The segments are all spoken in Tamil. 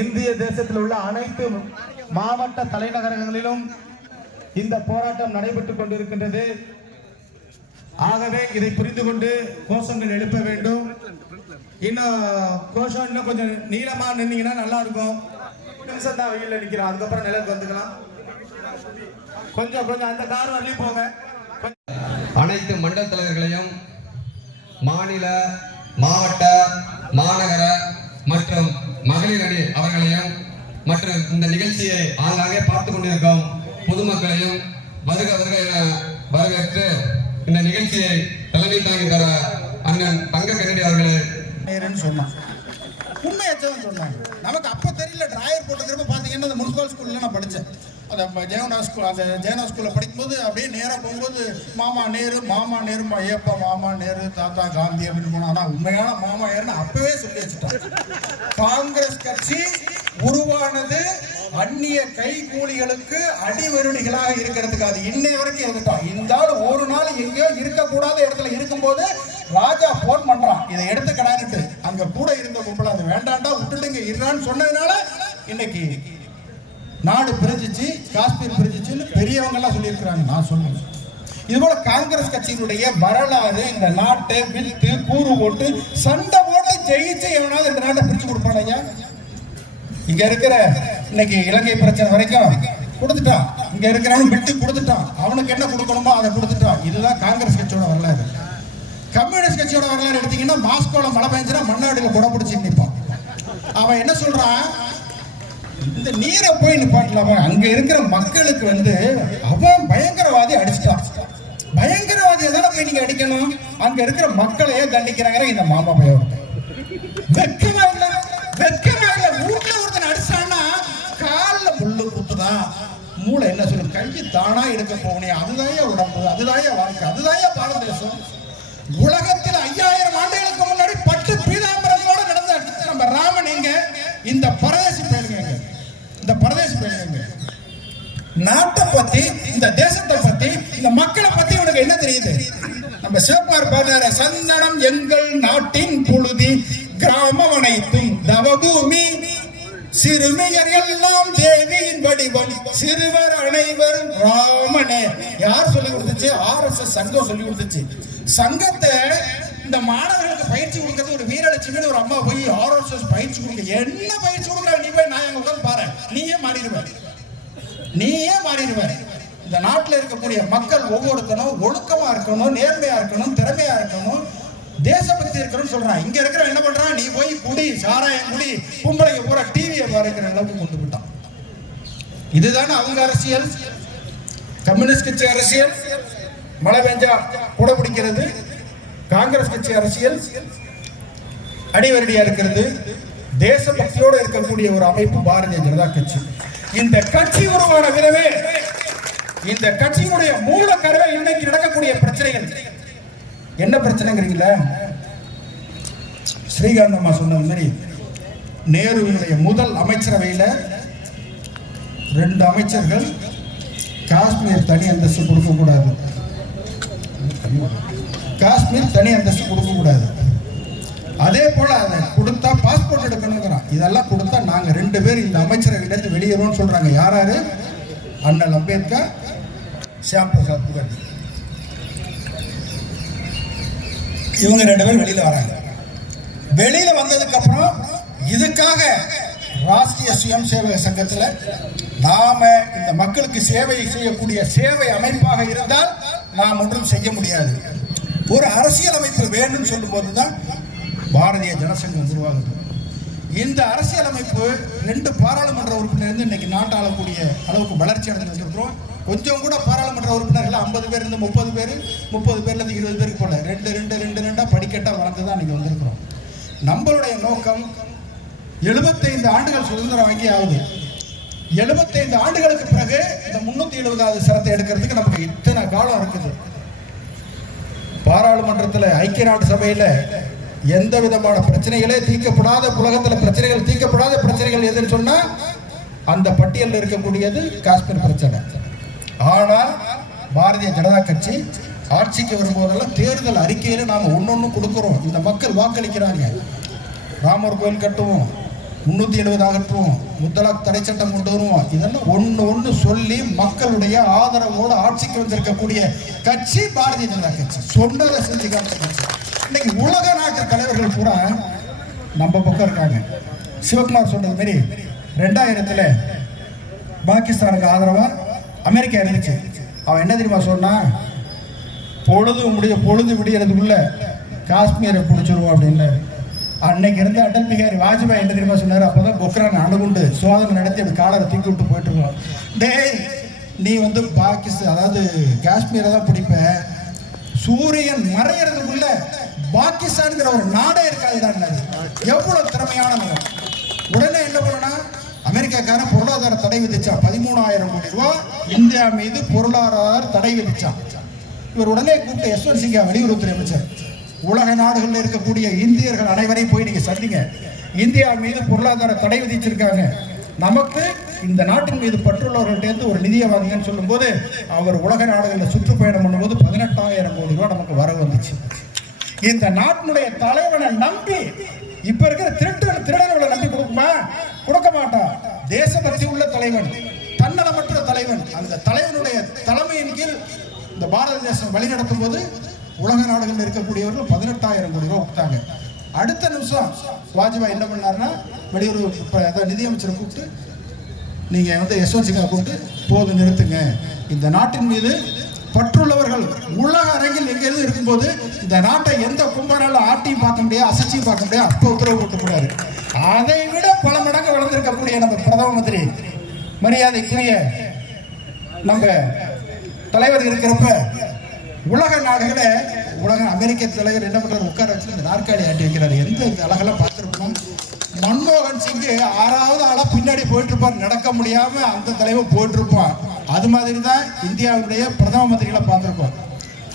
இந்திய தேசத்தில் உள்ள அனைத்து மாவட்ட தலைநகரங்களிலும் இந்த போராட்டம் நடைபெற்றுக் கொண்டிருக்கின்றது. ஆகவே இதை புரிந்து கொண்டு கோஷங்கள் எழுப்ப வேண்டும். இன்னும் கோஷம் இன்னும் கொஞ்சம் நீளமா நின்னீங்கன்னா நல்லா இருக்கும். நிமிஷம் தான் வெயில்ல நிக்கிறோம். அதுக்கப்புறம் நிலத்துக்கு வந்துக்கலாம். கொஞ்சம் கொஞ்சம் அந்த கார் வரலையும் போங்க. கொஞ்சம் அனைத்து மண்டல தலைவர்களையும் மாநில மாவட்ட மாநகர மற்றும் மகளிர் அணி அவர்களையும் மற்றும் இந்த நிகழ்ச்சியை ஆங்காங்கே பார்த்து கொண்டிருக்கும் பொதுமக்களையும் வருக வருக என வரவேற்று இந்த நிகழ்ச்சியை தலைமை தாங்கி தர அண்ணன் தங்க கரடி அவர்களை சொன்னான். உண்மையச்சவன் சொன்னாங்க. நமக்கு அப்போ தெரியல டிராயர் போட்டு திரும்ப பார்த்தீங்கன்னா அந்த முனிசிபல் ஸ்கூல்ல நான் படித்தேன் அந்த ஜெயவனா ஸ்கூல் அந்த ஜெயனா ஸ்கூலில் படிக்கும்போது அப்படியே நேராக போகும்போது மாமா நேரு மாமா நேருமா ஏப்பா மாமா நேரு தாத்தா காந்தி அப்படின்னு போனால் ஆனால் உண்மையான மாமா ஏருன்னு அப்பவே சொல்லி வச்சுட்டான். காங்கிரஸ் கட்சி உருவானது அந்நிய கைகூலிகளுக்கு அடிவருடிகளாக இருக்கிறதுக்கு அது இன்னை வரைக்கும் இருந்துட்டோம் இந்த ஆள் ஒரு நாள் எங்கேயோ இருக்கக்கூடாத இடத்துல இருக்கும்போது ராஜா போன் பண்றான். இதை எடுத்துக்கடான்ட்டு அங்க கூட இருந்த கும்பல அது வேண்டாண்டா விட்டுடுங்க இருறான்னு சொன்னதுனால இன்னைக்கு நாடு பிரிஞ்சிச்சு காஷ்மீர் பிரிஞ்சிச்சுன்னு பெரியவங்க எல்லாம் சொல்லியிருக்கிறாங்க. நான் சொல்லுவேன். இது போல காங்கிரஸ் கட்சியினுடைய வரலாறு இந்த நாட்டை வித்து கூறு போட்டு சண்டை போட்டு ஜெயிச்சு எவனாவது இந்த நாட்டை பிரிச்சு கொடுப்பானுங்க இங்க இருக்கிற இன்னைக்கு இலங்கை பிரச்சனை வரைக்கும் கொடுத்துட்டான் இங்க இருக்கிறவன் விட்டு கொடுத்துட்டான். அவனுக்கு என்ன கொடுக்கணுமோ அதை கொடுத்துட்டான். இதுதான் காங்கிரஸ் கட்சியோட வரலாறு. கம்யூனிஸ்ட் கட்சியோட வரலாறு எடுத்தீங்கன்னா மாஸ்கோல மழை பெஞ்சுனா மண்ணாடியில் குடை பிடிச்சி நிற்பான் அவன் என்ன சொல்றான்? இந்த நீரை போய் நிப்பாட்டலாமா அங்க இருக்கிற மக்களுக்கு வந்து அவன் பயங்கரவாதி அடிச்சுட்டான். பயங்கரவாதியை தானே போய் நீங்க அடிக்கணும்? அங்க இருக்கிற மக்களையே தண்டிக்கிறாங்க? இந்த மாமா பையன் வெக்கமா இல்ல. வெக்கமா இல்ல. ஊர்ல ஒருத்தன் அடிச்சான்னா கால்ல முள்ளு குத்துதான் மூளை என்ன சொல்லு கையை தானா எடுக்க போகணும். அதுதான் உடம்பு. அதுதான் வாழ்க்கை. அதுதான் பாரதேசம் நம்ம சிவகுமார் பாடுறாரு சந்தனம் எங்கள் நாட்டின் புழுதி கிராமம் அனைத்தும் தவபூமி. சிறுமியர் எல்லாம் தேவியின் வடிவம் சிறுவர் அனைவரும் ராமனே. யார் சொல்லி கொடுத்துச்சு? ஆர் எஸ் எஸ் சங்கம் சொல்லி கொடுத்துச்சு. சங்கத்தை இந்த மாணவர்களுக்கு பயிற்சி கொடுக்கறது ஒரு வீரலட்சுமின்னு ஒரு அம்மா போய் ஆர் எஸ் எஸ் பயிற்சி கொடுக்க என்ன பயிற்சி கொடுக்குற? நீ போய் நான் எங்க உட்காந்து பாரு நீயே மாறிடுவேன் நீயே மாறிடுவ. இந்த நாட்டில் இருக்கக்கூடிய மக்கள் ஒவ்வொருத்தனும் ஒழுக்கமா இருக்கணும் நேர்மையா இருக்கணும் திறமையா இருக்கணும் தேசபக்தி இருக்கணும்னு சொல்றான். இங்க இருக்கிற என்ன பண்றான்? நீ போய் குடி சாராயம் குடி பொம்பளைங்க பூரா டிவியை பாருக்கிற அளவுக்கு கொண்டு விட்டான் இதுதானே அவங்க அரசியல்? கம்யூனிஸ்ட் கட்சி அரசியல் மழை பெஞ்சா கூட பிடிக்கிறது காங்கிரஸ் கட்சி அரசியல் அடிவரடியா இருக்கிறது தேசபக்தியோடு இருக்கக்கூடிய ஒரு அமைப்பு பாரதிய ஜனதா கட்சி. இந்த கட்சி உருவான விதமே இந்த கட்சியினுடைய மூல கருவை இன்னைக்கு நடக்கக்கூடிய பிரச்சனைகள். என்ன பிரச்சனைங்கிறீங்களா? ஸ்ரீகாந்த் அம்மா சொன்ன மாதிரி நேருவினுடைய முதல் அமைச்சரவையில் ரெண்டு அமைச்சர்கள் காஷ்மீர் தனி அந்தஸ்து கொடுக்க கூடாது. காஷ்மீர் தனி அந்தஸ்து கொடுக்க கூடாது. அதே போல அதை கொடுத்தா பாஸ்போர்ட் எடுக்கணுங்கிறான். இதெல்லாம் கொடுத்தா நாங்கள் ரெண்டு பேர் இந்த அமைச்சரவையிலேருந்து வெளியேறோம்னு சொல்றாங்க. யாராரு அண்ணல் அம்பேத்கர் ஷியாம் பிரசாத் முகர்ஜி இவங்க ரெண்டு பேரும் வெளியில வராங்க. வெளியில வந்ததுக்கு அப்புறம் இதுக்காக ராஷ்டிரிய சுயம் சேவக சங்கத்தில் நாம இந்த மக்களுக்கு சேவை செய்யக்கூடிய சேவை அமைப்பாக இருந்தால் நாம் ஒன்றும் செய்ய முடியாது. ஒரு அரசியல் அமைப்பு வேணும்னு சொல்லும் போதுதான் பாரதிய ஜனசங்கம் உருவாகுது. இந்த அரசியல் அமைப்பு ரெண்டு பாராளுமன்ற உறுப்பினர் இன்னைக்கு நாட்டாளக்கூடிய அளவுக்கு வளர்ச்சி அடைந்து வந்திருக்கிறோம் கொஞ்சம் கூட பாராளுமன்ற உறுப்பினர்கள் ஐம்பது பேர் இருந்து முப்பது பேர் முப்பது பேர்லேருந்து இருபது பேருக்கு போல. ரெண்டு ரெண்டு ரெண்டு ரெண்டாக படிக்கட்டாக வளர்ந்து தான் நீங்கள் வந்திருக்கிறோம். நம்மளுடைய நோக்கம் எழுபத்தைந்து ஆண்டுகள் சுதந்திரம் வாங்கி ஆகுது எழுபத்தைந்து ஆண்டுகளுக்கு பிறகு இந்த முன்னூத்தி எழுபதாவது சிரத்தை எடுக்கிறதுக்கு நமக்கு இத்தனை காலம் இருக்குது. பாராளுமன்றத்தில் ஐக்கிய நாடு சபையில் எந்த விதமான பிரச்சனைகளே தீர்க்கப்படாத உலகத்தில் பிரச்சனைகள் தீர்க்கப்படாத பிரச்சனைகள் எதுன்னு சொன்னால் அந்த பட்டியலில் இருக்கக்கூடியது காஷ்மீர் பிரச்சனை. ஆனால் பாரதிய ஜனதா கட்சி ஆட்சிக்கு வரும்போதெல்லாம் தேர்தல் அறிக்கையில நாம ஒன்னொன்னு கொடுக்கிறோம். இந்த மக்கள் வாக்களிக்கிறாங்க. ராமர் கோயில் கட்டுவோம். முன்னூத்தி எழுபது அகற்றுவோம் முத்தலாக் தடை சட்டம் கொண்டு வருவோம். இதெல்லாம் ஒன்று ஒன்று சொல்லி மக்களுடைய ஆதரவோடு ஆட்சிக்கு வந்திருக்கக்கூடிய கட்சி பாரதிய ஜனதா கட்சி. சொன்னதை செஞ்சு கட்சி இன்னைக்கு உலக நாட்டு தலைவர்கள் பூரா நம்ம பக்கம் இருக்காங்க. சிவகுமார் சொன்னது மாதிரி ரெண்டாயிரத்துல பாகிஸ்தானுக்கு ஆதரவா அமெரிக்கா இருந்துச்சு. அவன் என்ன தெரியுமா சொன்னான் பொழுது முடிய பொழுது விடியறதுக்குள்ள காஷ்மீரை பிடிச்சிருவோம் அப்படின்னு. அன்னைக்கு இருந்த அடல் பிகாரி வாஜ்பாய் என்ன தெரியுமா சொன்னார்? அப்போதான் பொக்ரான் அணுகுண்டு சோதனை நடத்தி அப்படி காலரை தூக்கி விட்டு போயிட்டு இருக்கோம் டேய் நீ வந்து பாகிஸ்தான் அதாவது காஷ்மீரை தான் பிடிப்ப. சூரியன் மறையறதுக்குள்ள பாகிஸ்தான்ங்கிற ஒரு நாடே இருக்காதுடான்னாரு எவ்வளவு திறமையான உடனே என்ன பண்ணனா? அமெரிக்காக்காரன் பொருளாதார தடை விதிச்சான். பதிமூணாயிரம் கோடி ரூபா. இந்தியா மீது பொருளாதார தடை விதிச்சான். இவர் உடனே கூப்பிட்டு யஸ்வந்த் சிங்கா வெளியுறவுத்துறை அமைச்சர். உலக நாடுகளில் இருக்கக்கூடிய இந்தியர்கள் அனைவரையும் போய் நீங்க சந்திங்க. இந்தியா மீது பொருளாதார தடை விதிச்சிருக்காங்க. நமக்கு இந்த நாட்டின் மீது பற்றுள்ளவர்கள்ட்டேருந்து ஒரு நிதியை வாங்குங்கன்னு சொல்லும்போது அவர் உலக நாடுகளில் சுற்றுப்பயணம் பண்ணும்போது பதினெட்டாயிரம் கோடி ரூபா நமக்கு வரவு வந்துச்சு. இந்த நாட்டினுடைய தலைவனை நம்பி இப்ப இருக்கிற திருட்டு திருடர்களை நம்பி கொடுக்குமா? கொடுக்க மாட்டான் தேசபக்தி உள்ள தலைவன் தன்னலமற்ற தலைவன். அந்த தலைவனுடைய தலைமையின் கீழ் இந்த பாரத தேசம் வழிநடத்தும் போது உலக நாடுகளில் இருக்கக்கூடியவர்கள் பதினெட்டாயிரம் கோடி ரூபா கொடுத்தாங்க. அடுத்த நிமிஷம் வாஜ்பாய் என்ன பண்ணாருன்னா வெளியுறவு இப்போ அதாவது நிதியமைச்சரை கூப்பிட்டு நீங்க வந்து யஸ்வந்த் சிங்கா கூப்பிட்டு போது நிறுத்துங்க. இந்த நாட்டின் மீது பற்றுள்ள பற்றுள்ளவர்கள் உலக அரங்கில் எங்கேயும் இருக்கும்போது இந்த நாட்டை எந்த கும்பனால ஆட்டியும் பார்க்க முடியாது அசைச்சியும் பார்க்க முடியாது அப்போ உத்தரவு போட்டுக்கூடாது அதை விட பல மடங்கு வளர்ந்திருக்கக்கூடிய நம்ம பிரதம மந்திரி மரியாதைக்குரிய நம்ம தலைவர் இருக்கிறப்ப உலக நாடுகளை உலக அமெரிக்க தலைவர் என்ன பண்றாரு உட்கார வச்சு நாற்காலி ஆட்டி வைக்கிறார். எந்த அழகெல்லாம் பார்த்துருக்கோம் மன்மோகன் சிங் ஆறாவது ஆளா பின்னாடி போயிட்டு இருப்பார் நடக்க முடியாம அந்த தலைவர் போயிட்டு இருப்பான் அது மாதிரி தான் இந்தியாவுடைய பிரதம மந்திரிகளை பார்த்திருப்போம்.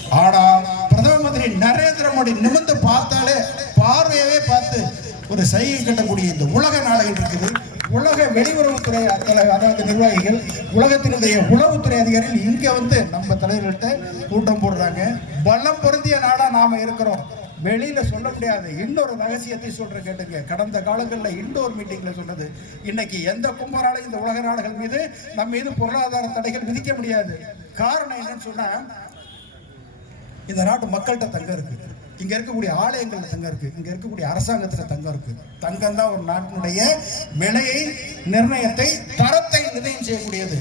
ஆனா பிரதம மந்திரி நரேந்திர மோடி நிமிர்ந்து பார்த்தாலே பார்வையவே பார்த்து ஒரு சைகை கட்டக்கூடிய இந்த உலக நாடுகள் இருக்குது. உலக வெளியுறவுத்துறை தலை- அதாவது நிர்வாகிகள் உலகத்தினுடைய உளவுத்துறை அதிகாரிகள் இங்க வந்து நம்ம தலைவர்கள்ட்ட கூட்டம் போடுறாங்க. பலம் பொருந்திய நாடா நாம இருக்கிறோம். வெளியில சொல்ல முடியாது. இன்னொரு ரகசியத்தை சொல்ற கேட்டுங்க. கடந்த காலங்களில் இண்டோர் மீட்டிங்ல சொன்னது இன்னைக்கு எந்த கும்பராலையும் இந்த உலக நாடுகள் மீது நம்ம மீது பொருளாதார தடைகள் விதிக்க முடியாது. காரணம் என்னன்னு சொன்னா இந்த நாட்டு மக்கள்கிட்ட தங்கம் இருக்கு. இங்க இருக்கக்கூடிய ஆலயங்கள்ல தங்கம் இருக்கு. இங்க இருக்கக்கூடிய அரசாங்கத்துல தங்கம் இருக்கு. தங்கம் தான் ஒரு நாட்டினுடைய விலையை நிர்ணயத்தை தரத்தை நிர்ணயம் செய்யக்கூடியது.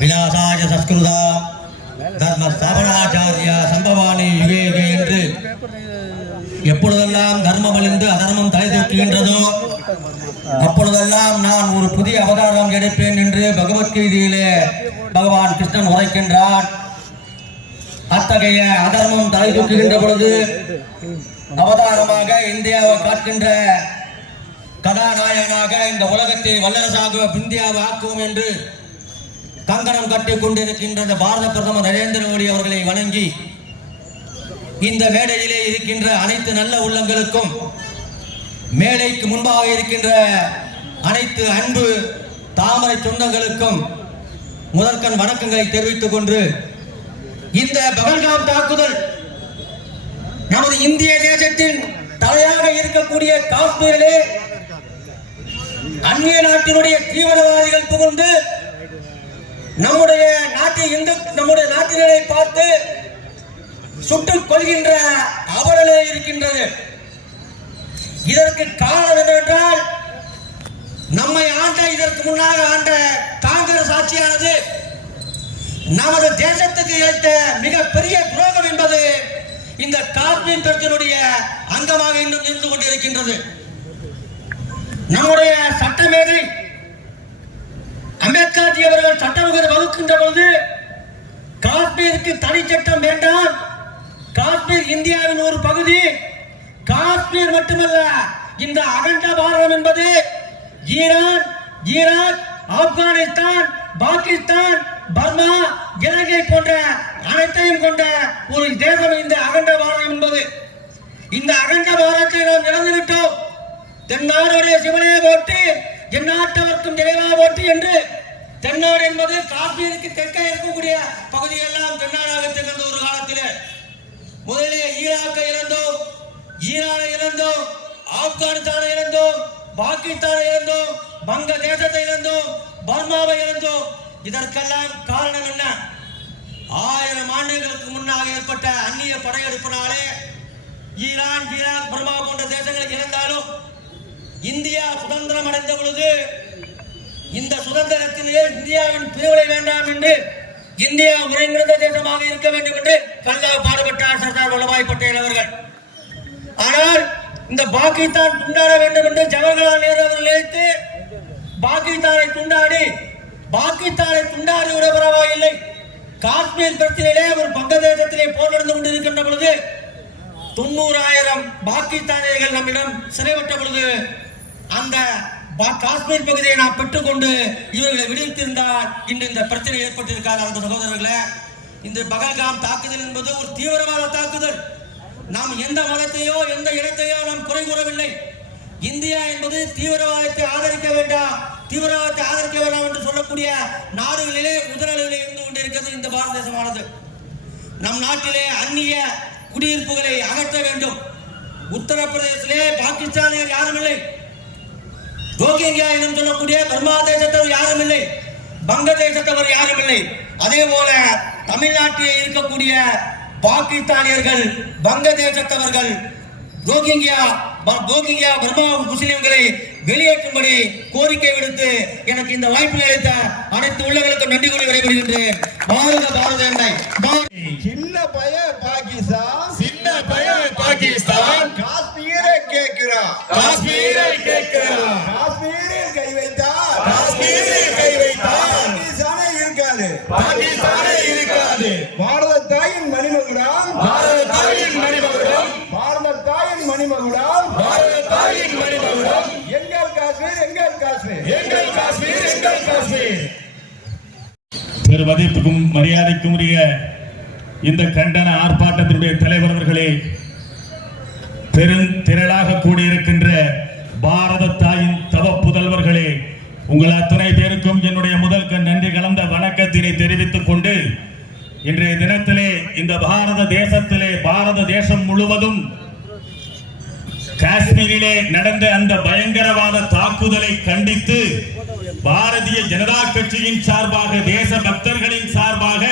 விநாசாய சஸ்கிருதா தர்ம ஸ்தாபனாச்சாரியா சம்பவானி யுகே யுகே என்று எப்பொழுதெல்லாம் தர்மம் அழிந்து அதர்மம் தலை தூக்குகின்றதோ அப்பொழுதெல்லாம் நான் ஒரு புதிய அவதாரம் எடுப்பேன் என்று பகவத்கீதையிலே பகவான் கிருஷ்ணன் உரைக்கின்றான் அத்தகைய அதர்மம் தலை தூக்குகின்ற பொழுது அவதாரமாக இந்தியாவை காக்கின்ற கதாநாயகனாக இந்த உலகத்தை வல்லரசாக இந்தியாவை ஆக்குவோம் என்று கங்கணம் கட்டிக் கொண்டிருக்கின்ற பாரத பிரதமர் நரேந்திர மோடி அவர்களை வணங்கி இந்த மேடையிலே இருக்கின்ற அனைத்து நல்ல உள்ளங்களுக்கும் மேடைக்கு முன்பாக இருக்கின்ற அனைத்து அன்பு தாமரை சொந்தங்களுக்கும் முதற்கண் வணக்கங்களை தெரிவித்துக் கொண்டு இந்த பகல்காம் தாக்குதல் நமது இந்திய தேசத்தின் தலையாக இருக்கக்கூடிய காஷ்மீரிலே அந்நிய நாட்டினுடைய தீவிரவாதிகள் புகுந்து நம்முடைய நாட்டின் இந்து நம்முடைய நாட்டினரை பார்த்து சுட்டுக் கொள்கின்ற அவலநிலை இருக்கின்றது. இதற்கு காரணம் என்னவென்றால் நம்மை ஆண்ட இதற்கு முன்னாக ஆண்ட காங்கிரஸ் ஆட்சியானது நமது தேசத்துக்கு இழைத்த மிகப்பெரிய துரோகம் என்பது இந்த காஷ்மீர் பிரச்சனுடைய அங்கமாக இன்னும் இருந்து கொண்டிருக்கின்றது. நம்முடைய சட்டமேதை அம்பேத்கர்ஜி அவர்கள் சட்டமன்ற வகுக்கின்ற பொழுது காஷ்மீருக்கு தனி சட்டம் வேண்டாம். காஷ்மீர் இந்தியாவின் ஒரு பகுதி. காஷ்மீர் மட்டுமல்ல இந்த அகண்ட பாரதம் என்பது Iran Iraq Afghanistan Pakistan Burma Ilangai போன்ற அனைத்தையும் கொண்ட ஒரு தேசம் இந்த அகண்ட பாரதம் என்பது. இந்த அகண்ட பாரதத்தை நாம் இழந்துவிட்டோம். தென்னாடுடைய சிவனையை போட்டு எந்நாட்டவர்க்கும் இறைவா போட்டு என்று தென்னாடு என்பது காஷ்மீருக்கு தெற்கே இருக்கக்கூடிய பகுதியெல்லாம் தென்னாடாக திகழ்ந்த ஒரு காலத்தில். முதலே ஈராக்கை இழந்தோம் ஈரானை இழந்தோம் ஆப்கானிஸ்தானை இழந்தோம் பாகிஸ்தானை இழந்தோம் வங்கதேசத்தை இழந்தோம் பர்மாவை இழந்தோம். இதற்கெல்லாம் காரணம் என்ன? ஆயிரம் ஆண்டுகளுக்கு முன்னாக ஏற்பட்ட அந்நிய படையெடுப்பினாலே ஈரான் ஈராக் பர்மா போன்ற தேசங்களை இழந்தாலும் இந்தியா சுதந்திரம் அடைந்த பொழுது இந்த சுதந்திரத்திலேயே இந்தியாவின் பிரிவுகளை வேண்டாம் என்று இந்தியா ஒருங்கிணைந்த தேசமாக இருக்க வேண்டும் என்று கல்லாக பாடுபட்டார் சர்தார் வல்லபாய் பட்டேல் அவர்கள். ஆனால் இந்த பாகிஸ்தான் துண்டாட வேண்டும் என்று ஜவஹர்லால் நேரு அவர்கள் நினைத்து பாகிஸ்தானை துண்டாடி பாகிஸ்தானை துண்டாடி விட பரவாயில்லை. காஷ்மீர் பிரச்சனையிலே ஒரு வங்கதேசத்திலே போர் நடந்து கொண்டிருக்கின்ற பொழுது தொண்ணூறாயிரம் பாகிஸ்தானியர்கள் நம்மிடம் சிறைப்பட்ட பொழுது அந்த பா- காஷ்மீர் பகுதியை நாம் பெற்றுக்கொண்டு இவர்களை விடுவித்திருந்தால் இன்று இந்த பிரச்சனை ஏற்பட்டிருக்காது அந்த சகோதரர்களே. இந்த பகல்காம் தாக்குதல் என்பது ஒரு தீவிரவாத தாக்குதல். நாம் எந்த மதத்தையோ எந்த இடத்தையோ நாம் குறை கூறவில்லை. இந்தியா என்பது தீவிரவாதத்தை ஆதரிக்க வேண்டாம் தீவிரவாதத்தை ஆதரிக்க வேண்டாம் என்று சொல்லக்கூடிய நாடுகளிலே முதலிலே இருந்து கொண்டிருக்கிறது இந்த பாரத தேசமானது. நம் நாட்டிலே அந்நிய குடியிருப்புகளை அகற்ற வேண்டும். உத்தரப்பிரதேசிலே பாகிஸ்தானியர் யாரும் இல்லை ரோஹிங்கியா எனும் சொல்லக்கூடிய பர்மா தேசத்தவர் யாரும் இல்லை வங்கதேசத்தவர் யாரும் இல்லை அதே போல தமிழ்நாட்டிலே இருக்கக்கூடிய பாகிஸ்தானியர்கள் வங்கதேசத்தவர்கள் ரோஹிங்கியா ரோஹிங்கியா பர்மா முஸ்லிம்களை வெளியேற்றும்படி கோரிக்கை விடுத்து எனக்கு இந்த வாய்ப்பில் அளித்த அனைத்து உள்ளங்களுக்கும் நன்றி கூறி விடைபெறுகின்றேன். பாரத பாரத சின்ன பையன் பாகிஸ்தான். சின்ன பையன் பாகிஸ்தான். கேட்கிறான் காஷ்மீரை கேட்கிறான் காஷ்மீரில் கை வைத்தார். காஷ்மீரில் கை வைத்தார். பாகிஸ்தானே இருக்காது. பாகிஸ்தானே இருக்காது. பாரத தாயின் மணிமகுடம். பாரத தாயின் மணிமகுடம். பாரத தாயின் மணிமகுடம். பாரத தாயின் மணிமகுடம். எங்கள் காஷ்மீர் எங்கள் காஷ்மீர். எங்கள் காஷ்மீர் எங்கள் காஷ்மீர். பெருமதிப்புக்கும் மரியாதைக்கும் உரிய இந்த கண்டன ஆர்ப்பாட்டத்தினுடைய தலைவர் அவர்களே பெருந்திரளாக கூடியிருக்கின்ற பாரத தாயின் தவ புதல்வர்களே உங்கள் அத்தனை பேருக்கும் என்னுடைய முதல் கண் நன்றி கலந்த வணக்கத்தினை தெரிவித்துக் கொண்டு இன்றைய தினத்திலே இந்த பாரத தேசத்திலே பாரத தேசம் முழுவதும் காஷ்மீரிலே நடந்த அந்த பயங்கரவாத தாக்குதலை கண்டித்து பாரதிய ஜனதா கட்சியின் சார்பாக தேச பக்தர்களின் சார்பாக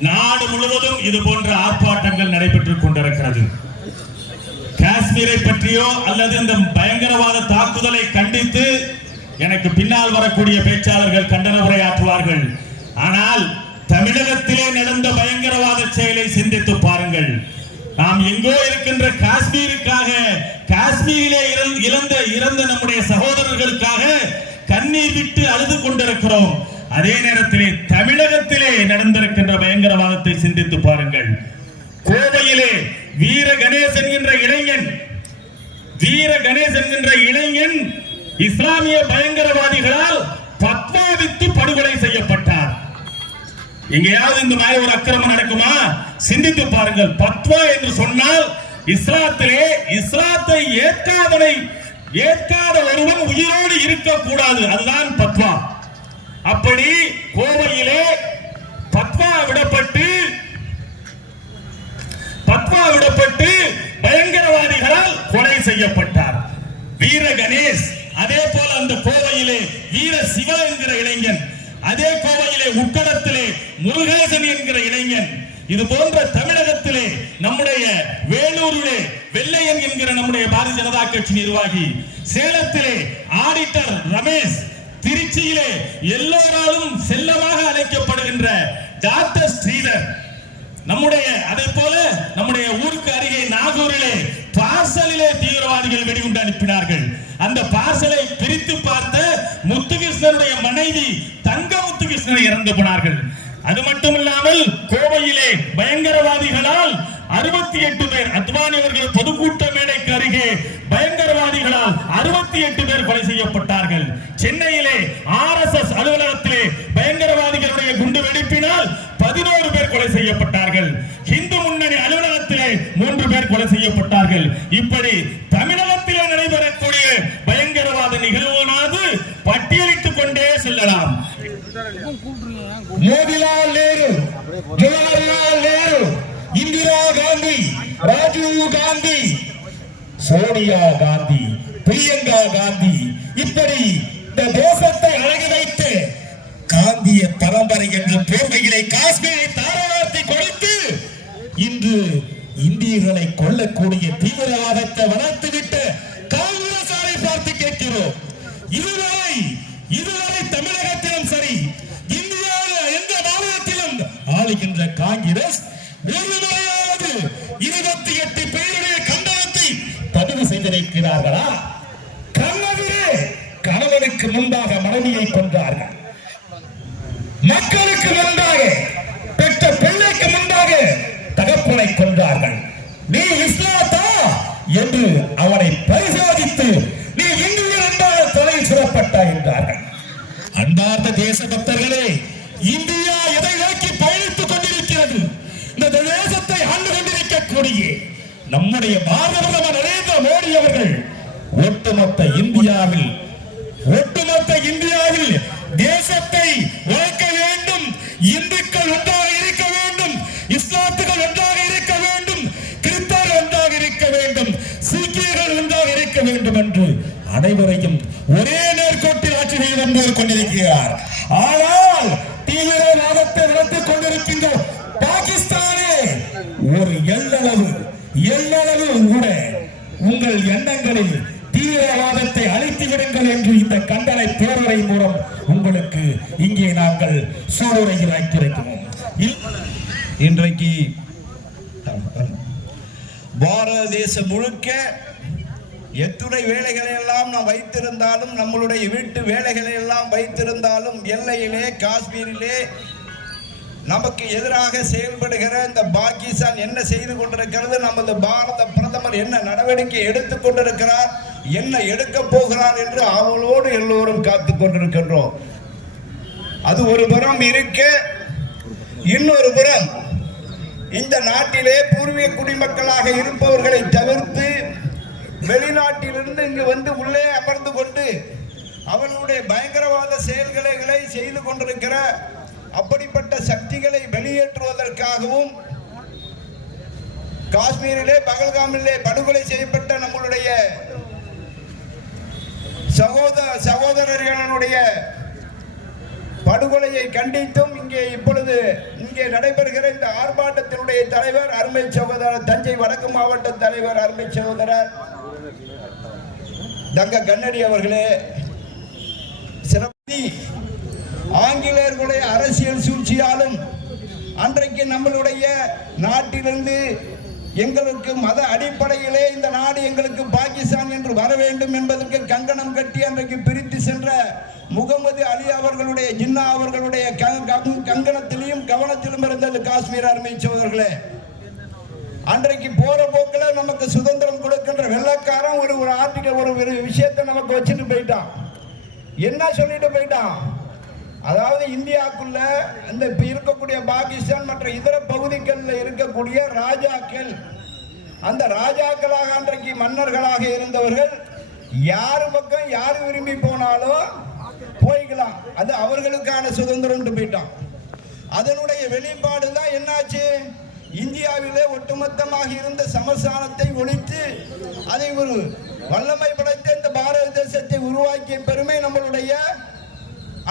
நாடு முழுவதும் இது போன்ற ஆர்ப்பாட்டங்கள் நடைபெற்றுக் கொண்டிருக்கிறது. காஷ்மீரை பற்றியோ அல்லது இந்த பயங்கரவாத தாக்குதலை கண்டித்து எனக்கு பின்னால் வரக்கூடிய பேச்சாளர்கள் கண்டன உரையாற்றுவார்கள் ஆனால் தமிழகத்திலே நடந்த பயங்கரவாத செயலை சிந்தித்து பாருங்கள். நாம் எங்கோ இருக்கின்ற காஷ்மீருக்காக காஷ்மீரிலே இறந்த- இழந்த இறந்த நம்முடைய சகோதரர்களுக்காக கண்ணீர் விட்டு அழுது கொண்டிருக்கிறோம். அதே நேரத்திலே தமிழகத்திலே நடந்திருக்கின்ற பயங்கரவாதத்தை சிந்தித்து பாருங்கள். கோவையிலே வீர கணேசன் என்கின்ற இளைஞன் வீர கணேசன் என்கின்ற இளைஞன் இஸ்லாமிய பயங்கரவாதிகளால் பத்மா வித்து படுகொலை செய்யப்பட்டார். எங்கேயாவது இந்த மாதிரி ஒரு அக்கிரமம் நடக்குமா? சிந்தித்து பாருங்கள். பத்வா என்று சொன்னால் இஸ்லாத்திலே இஸ்லாத்தை ஏற்காதனை ஏற்காத ஒருவன் உயிரோடு இருக்கக்கூடாது. அதுதான் பத்வா. அப்படி கோவையிலே பத்மா விடப்பட்டு பத்மா விடப்பட்டு பயங்கரவாதிகளால் கொலை செய்யப்பட்டார். வீர கணேஷ் அதே போல அந்த கோவையிலே வீர சிவ என்கிற இளைஞன் அதே கோவையிலே உக்கடத்திலே முருகேசன் என்கிற இளைஞன் இது போன்ற தமிழகத்திலே நம்முடைய வேலூரிலே வெள்ளையன் என்கிற நம்முடைய பாரதிய ஜனதா கட்சி நிர்வாகி சேலத்திலே ஆடிட்டர் ரமேஷ் திருச்சியிலே எல்லோராலும் செல்லமாக அழைக்கப்படுகின்ற டாக்டர் ஸ்ரீதர் நம்முடைய அதே போல நம்முடைய ஊருக்கு அருகே நாகூரிலே பார்சலிலே தீவிரவாதிகள் வெடிகுண்டு அனுப்பினார்கள். அந்த பார்சலை பிரித்து பார்த்த முத்துகிருஷ்ணனுடைய மனைவி தங்க முத்துகிருஷ்ணன் இறந்து போனார்கள். அது மட்டுமில்லாமல் கோவையிலே பயங்கரவாதிகளால் அறுபத்தி எட்டு பேர் அத்வானி அவர்கள் பொதுக்கூட்ட மேடைக்கு அருகே பயங்கரவாதிகளால் அறுபத்தி எட்டு பேர் கொலை செய்யப்பட்டார்கள். சென்னையிலே ஆர் எஸ் எஸ் அலுவலகத்திலே பயங்கரவாதி குண்டு வெடிப்பினால் பதினோரு பேர் கொலை செய்யப்பட்டார்கள். இந்து முன்னணி அலுவலகத்திலே மூன்று பேர் கொலை செய்யப்பட்டார்கள். இப்படி தமிழகத்திலே நடைபெறக்கூடிய பயங்கரவாத நிகழ்வானது பட்டியலிட்டுக் கொண்டே செல்லலாம். மோதிலால் நேரு ஜவஹர்லால் நேரு இந்திரா காந்தி ராஜீவ் காந்தி சோனியா காந்தி பிரியங்கா காந்தி. இப்படி இந்த தேசத்தை அழகு வைத்து காந்திய பரம்பரை என்ற போர்வையிலே காஷ்மீரை இங்கு இந்தியர்களை கொல்லக்கூடிய தீவிரவாதத்தை வளர்த்துவிட்டு காங்கிரசாரை பார்த்து கேட்கிறோம். இதுவரை இதுவரை தமிழகத்திலும் சரி இந்தியாவில் எந்த மாநிலத்திலும் ஆளுகின்ற காங்கிரஸ் ஒருமுறையாவது இருபத்தி எட்டு பேருடைய கண்டனத்தை பதிவு செய்திருக்கிறார்களா? கண்ணதிரே கணவனுக்கு முன்பாக மனைவியை கொன்றார்கள் மக்களுக்கு முன்பாக பெற்ற பிள்ளைக்கு முன்பாக தகப்பனை கொன்றார்கள் நீ இஸ்லாத்தா என்று அவனை பரிசோதித்து நீ இந்தியன் என்றால் தொலை சிறப்பட்டாய் என்றார்கள். அன்பார்ந்த தேச பக்தர்களே இந்தியா எதை நோக்கி பயணித்துக் கொண்டிருக்கிறது? இந்த தேசத்தை ஆண்டு கொண்டிருக்கக்கூடிய நம்முடைய பாரத பிரதமர் நரேந்திர மோடி அவர்கள் ஒட்டுமொத்த இந்தியாவில் ஒட்டுமொத்த இந்தியாவில் தேசத்தை வேண்டும் என்று அனைவரையும் ஒரே நேர்கோட்டில் ஆட்சி செய்து வந்து கொண்டிருக்கிறார். ஆனால் தீவிரவாதத்தை வளர்த்துக் கொண்டிருக்கின்ற பாகிஸ்தானே ஒரு எல்லளவு எல்லளவு கூட உங்கள் எண்ணங்களில் தீவிரவாதத்தை அழித்து விடுங்கள் என்று இந்த கண்டனை பேரவை மூலம் உங்களுக்கு இங்கே நாங்கள் சூளுரையில் வைத்திருக்கிறோம். இன்றைக்கு பாரத தேசம் முழுக்க எத்துணை வேலைகளை எல்லாம் நாம் வைத்திருந்தாலும் நம்மளுடைய வீட்டு வேலைகளை எல்லாம் வைத்திருந்தாலும் எல்லையிலே காஷ்மீரிலே நமக்கு எதிராக செயல்படுகிற இந்த பாகிஸ்தான் என்ன செய்து கொண்டிருக்கிறது நமது பாரத பிரதமர் என்ன நடவடிக்கை எடுத்துக் கொண்டிருக்கிறார் என்ன எடுக்க போகிறார் என்று அவளோடு எல்லோரும் காத்து கொண்டிருக்கின்றோம். அது ஒரு புறம் இருக்க இன்னொரு புறம் இந்த நாட்டிலே பூர்வீக குடிமக்களாக இருப்பவர்களை தவிர்த்து வெளிநாட்டிலிருந்து இங்கு வந்து உள்ளே அமர்ந்து கொண்டு அவனுடைய பயங்கரவாத செயல்களை செய்து கொண்டிருக்கிற அப்படிப்பட்ட சக்திகளை வெளியேற்றுவதற்காகவும் காஷ்மீரிலே பகல்காமிலே படுகொலை செய்யப்பட்ட நம்மளுடைய சகோதர சகோதரர்களுடைய படுகொலையை கண்டித்தும் இங்கே இப்பொழுது இங்கே நடைபெறுகிற இந்த ஆர்ப்பாட்டத்தினுடைய தலைவர் அருமை சகோதரர் தஞ்சை வடக்கு மாவட்ட தலைவர் அருமை சகோதரர் தங்க கண்ணடி அவர்களே சிறப்பு. ஆங்கிலேயர்களுடைய அரசியல் சூழ்ச்சியாலும் அன்றைக்கு நம்மளுடைய நாட்டிலிருந்து எங்களுக்கு மத அடிப்படையிலே இந்த நாடு எங்களுக்கு பாகிஸ்தான் என்று வர வேண்டும் என்பதற்கு கங்கணம் கட்டி அன்றைக்கு பிரித்து சென்ற முகமது அலி அவர்களுடைய ஜின்னா அவர்களுடைய கங்கணத்திலையும் கவனத்திலும் இருந்தது காஷ்மீர் அருமை சோதர்களே அன்றைக்கு போற போக்கில் நமக்கு சுதந்திரம் கொடுக்கின்ற வெள்ளக்காரன் ஒரு ஒரு ஆர்டிகல் ஒரு ஒரு விஷயத்தை நமக்கு வச்சுட்டு போயிட்டான். என்ன சொல்லிட்டு போயிட்டான்? அதாவது இந்தியாவுக்குள்ள இந்த இப்போ இருக்கக்கூடிய பாகிஸ்தான் மற்ற இதர பகுதிகளில் இருக்கக்கூடிய ராஜாக்கள் அந்த ராஜாக்களாக அன்றைக்கு மன்னர்களாக இருந்தவர்கள் யார் பக்கம் யார் விரும்பி போனாலும் போய்க்கலாம். அது அவர்களுக்கான சுதந்திரம் போயிட்டான். அதனுடைய வெளிப்பாடு தான் என்னாச்சு? இந்தியாவிலே ஒட்டுமொத்தமாக இருந்த சமசானத்தை ஒழித்து அதை ஒரு வல்லமை படைத்த இந்த பாரத தேசத்தை உருவாக்கிய பெருமை நம்மளுடைய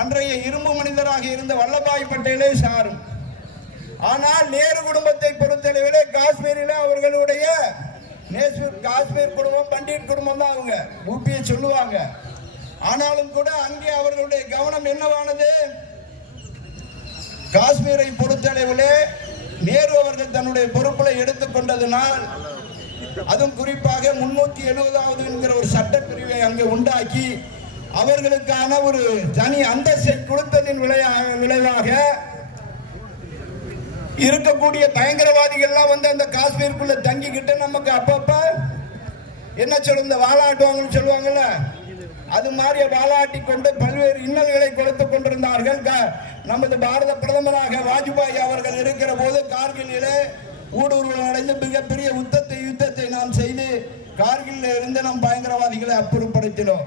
அன்றைய இரும்பு மனிதராக இருந்த வல்லபாய் பட்டேலே சாரும். ஆனால் நேரு குடும்பத்தை பொறுத்தளவிலே காஷ்மீரில் அவர்களுடைய நேஸ்வர் காஷ்மீர் குடும்பம் பண்டிட் குடும்பம் தான் அவங்க. ஊப்பியை சொல்லுவாங்க. ஆனாலும் கூட அங்கே அவர்களுடைய கவனம் என்னவானது? காஷ்மீரை பொறுத்தளவிலே நேரு அவர்கள் தன்னுடைய பொறுப்புல எடுத்துக்கொண்டதனால் அதுவும் குறிப்பாக முன்னூத்தி எழுபதாவது என்கிற ஒரு சட்டப்பிரிவை அங்கே உண்டாக்கி அவர்களுக்கான ஒரு தனி அந்தஸ்தை கொடுத்ததின் விளையாக விளைவாக இருக்கக்கூடிய பயங்கரவாதிகள்லாம் வந்து அந்த காஷ்மீருக்குள்ள தங்கிக்கிட்டு நமக்கு அப்பப்ப என்ன சொல்ல இந்த வாலாட்டுவாங்கன்னு சொல்லுவாங்கல்ல அது மாதிரி வாலாட்டி கொண்டு பல்வேறு இன்னல்களை கொடுத்து கொண்டிருந்தார்கள். க- நமது பாரத பிரதமராக வாஜ்பாய் அவர்கள் இருக்கிற போது கார்கில்லிலே ஊடுருவல் அடைந்து மிகப்பெரிய யுத்தத்தை யுத்தத்தை நாம் செய்து கார்கில்ல இருந்து நாம் பயங்கரவாதிகளை அப்புறப்படுத்தினோம்.